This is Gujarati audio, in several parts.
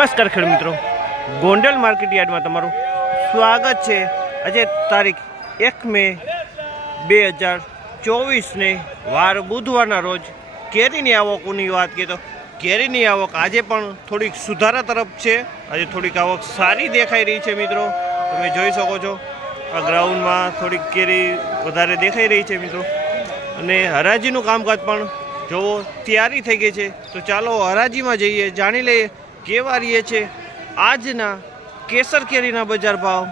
નમસ્કાર ખેડૂત મિત્રો, ગોંડલ માર્કેટ યાર્ડમાં તમારું સ્વાગત છે. આજે તારીખ એક મે બે હજાર ચોવીસને વાર બુધવારના રોજ કેરીની આવકોની વાત કરીએ તો કેરીની આવક આજે પણ થોડીક સુધારા તરફ છે. આજે થોડીક આવક સારી દેખાઈ રહી છે મિત્રો. તમે જોઈ શકો છો, આ ગ્રાઉન્ડમાં થોડીક કેરી વધારે દેખાઈ રહી છે મિત્રો. અને હરાજીનું કામકાજ પણ જોવો, તૈયારી થઈ ગઈ છે. તો ચાલો હરાજીમાં જઈએ, જાણી લઈએ કેવા રહીએ છે? આજના કેસર કેરીના બજાર ભાવ.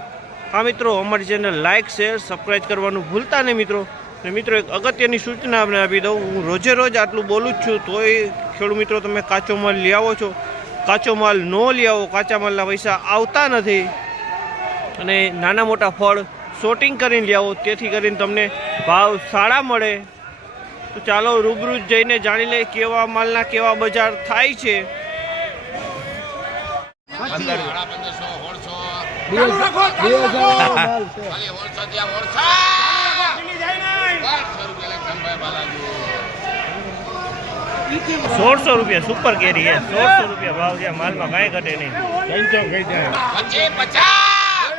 હા મિત્રો, અમારી ચેનલ લાઇક શેર સબસ્ક્રાઈબ કરવાનું ભૂલતા નહીં મિત્રો. ને મિત્રો, એક અગત્યની સૂચના આપણે આપી દઉં. હું રોજે રોજ આટલું બોલું જ છું, તોય ખેડૂત મિત્રો, તમે કાચો માલ લઈ આવો છો. કાચો માલ ન લઈ આવો, કાચા માલના પૈસા આવતા નથી. અને નાના મોટા ફળ શોટિંગ કરીને લઈ આવો, તેથી કરીને તમને ભાવ સારા મળે. તો ચાલો રૂબરૂ જઈને જાણી લઈએ કેવા માલના કેવા બજાર થાય છે. સોળસો. રૂપિયા સુપર કેરી છે. સોળસો રૂપિયા ભાવ છે. માલમાં કાંઈ ઘટે નહીં. પચીસ. પચાસ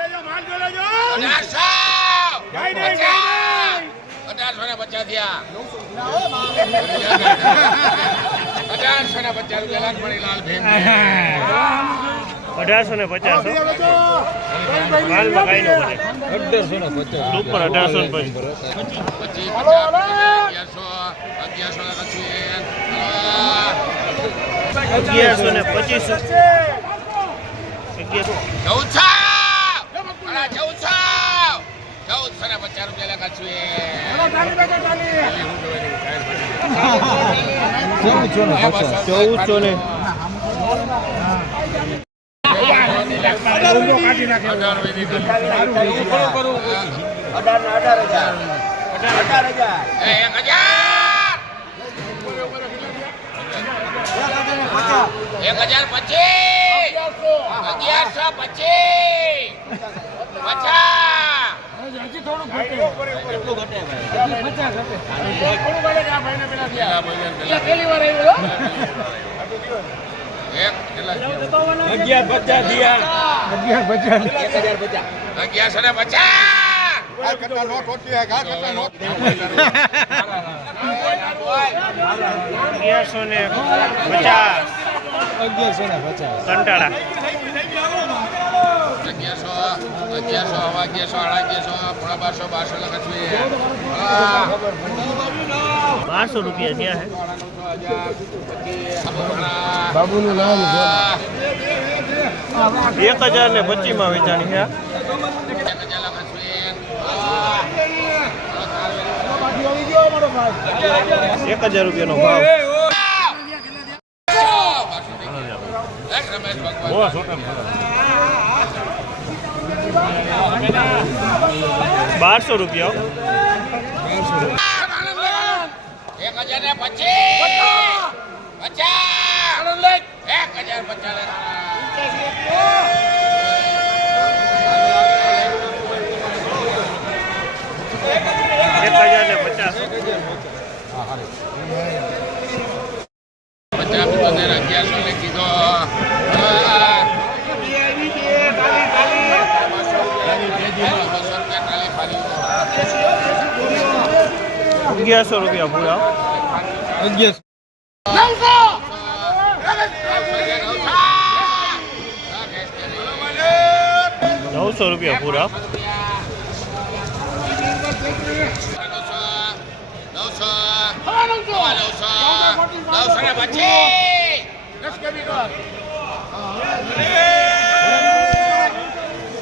અઢારસો. પચાસ. અઢારસો ને પચાસ થયા. અઢારસો ને પચાસ રૂપિયા લાખ મળી લાલ ભેમ અઢારસો ને પચાસ હો. કાંઈ ન ઘટે અઢારસો ને પચાસ. પચીસ પચાસ અગિયારસો અગિયારસો ને કશું અગિયારસો ને પચીસ. ચૌદસો! અલા ચૌદસો! ચૌદસો ને પચાસ રૂપિયા લેખા એક હજાર એક હજાર પચીસ અગિયારસો પચીસ પચાસ. એક અગિયારસો ને પચાસ. અગિયારસો ને પચાસ. કંટાળા. અગિયારસો હવા અગિયારસો સાડા અગિયારસો પોણા બારસો બારસો લખા છું બારસો રૂપિયા થયા બાબુનું નામ એક હજાર ને પચીસમાં વેચાણી છે એક હજાર રૂપિયાનો ભાવ. બારસો રૂપિયા. એક હજાર પચીસ. પચાસ. એક હજાર પચાસ એક હજાર ને પચાસ પચાસ પંદર અગિયારસો ને કીધો અગિયારસો રૂપિયા પૂરા નવસો રૂપિયા પૂરા નવસો નવસો નવસો ને પચીસ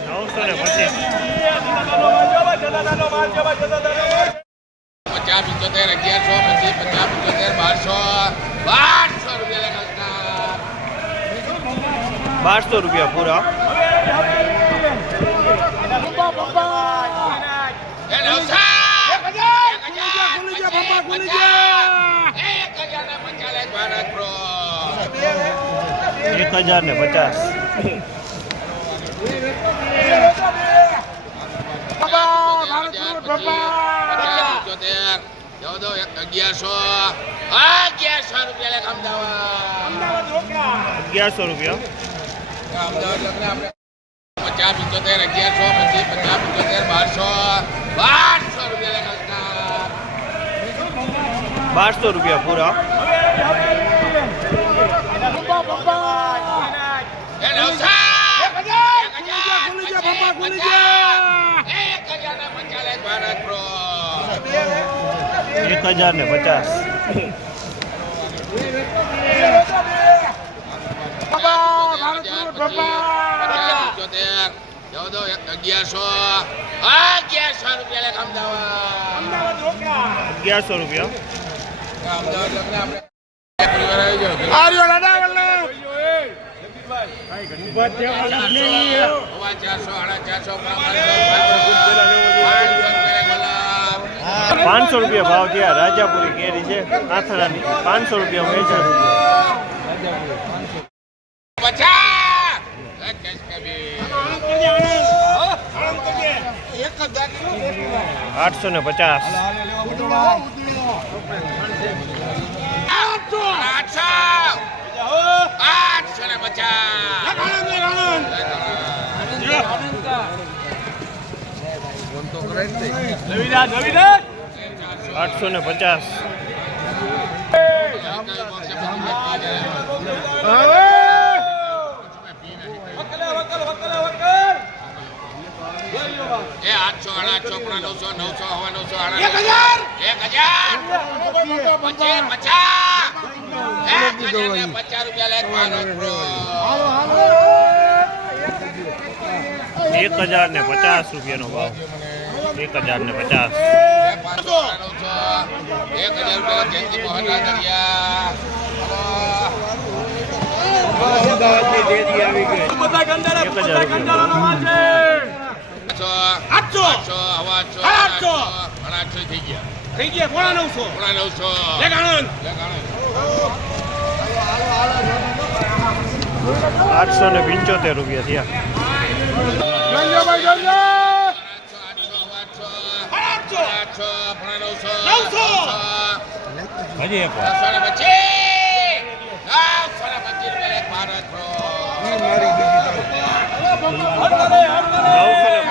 નવસો ને પચીસ પચાસ પંચોતેર અગિયારસો પચીસ પચાસ પંચોતેર બારસો બારસો રૂપિયા બારસો રૂપિયા પૂરા. એક હજાર ને પચાસ. પચાસ ચૌદો અગિયારસો અગિયારસો રૂપિયા લેખ અમદાવાદ. અગિયારસો રૂપિયા. પચાસ પંચોતેર અગિયારસો પછી પચાસ પંચોતેર બારસો બારસો રૂપિયા લેખા બારસો રૂપિયા પૂરા. એ નવસા એક હજાર ખુલી જા, બાપા, ખુલી જા. એક હજાર ને પચાસ લેખ ભારત પ્રો એક હજાર ને પચાસ. અગિયારસો અગિયારસો રૂપિયા. લેખ અમદાવાદ અગિયારસો પાંચસો રૂપિયા ભાવ થયા રાજાપુરી કેરી છે. આથરાની પાંચસો રૂપિયા વેચાણ પચાસ આઠસો ને પચાસ. આઠસો આઠસો ને પચાસ. આઠસો ને પચાસ. એ આઠસો આઠસો નવસો નવસો હવા નવસો એક હજાર! એક હજાર! પચીસ! પચાસ ને પચાસ રૂપિયા લેખ એક હજાર ને પચાસ રૂપિયાનો ભાવ. એક હજાર ને પચાસ. પાંચસો નવસો એક હજાર રૂપિયા. જયંતિ મોહન આઠસો. ને હજાર રૂપિયા આઠસો ભાવ થયો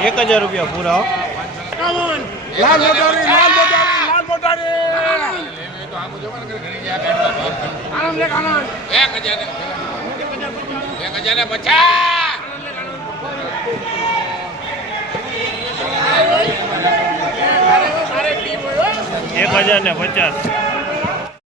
એક હજાર રૂપિયા પૂરા લાલ મોટારી લાલ મોટારી લાલ મોટારી. આણંદ એક હજાર ને- એક હજાર. ને પચાસ એક હજાર ને પચાસ.